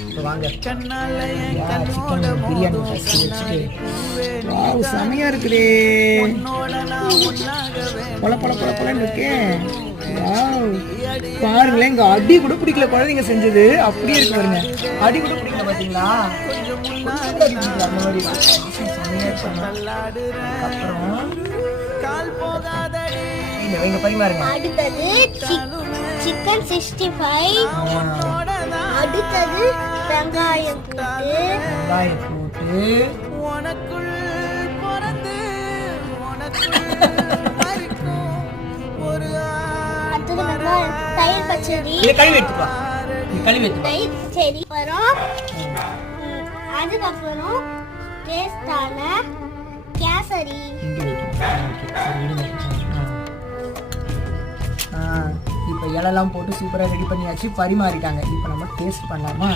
இப்போ வாங்க சிக்கன் பிரியாணி வச்சுட்டு வாவ் செமையா இருக்குதே. பொல பொல பொல பொலன்னு இருக்கே. வாவ் பாருங்களேன், இங்க அடி கூட பிடிக்கல குழந்தைங்க செஞ்சது. அப்படியே இருக்கு பாருங்க, அடி கூட பிடிக்கல பாத்தீங்களா? அந்த மாதிரி அப்புறம் இங்க பரிமாறுங்க. அடுத்தது சிக்கன் 65. அடுத்தது வெங்காயம் போட்டு உனக்குள் பிறந்து தயிர் பச்சடி. கழுவி எடுத்துப்பா, தயிர் பச்சடி வரும். அதுக்கப்புறம் டேஸ்டான கேசரி. இப்போ இலெல்லாம் போட்டு சூப்பராக ரெடி பண்ணியாச்சு, பரிமாறிட்டாங்க. இப்போ நம்ம டேஸ்ட் பண்ணலாமா?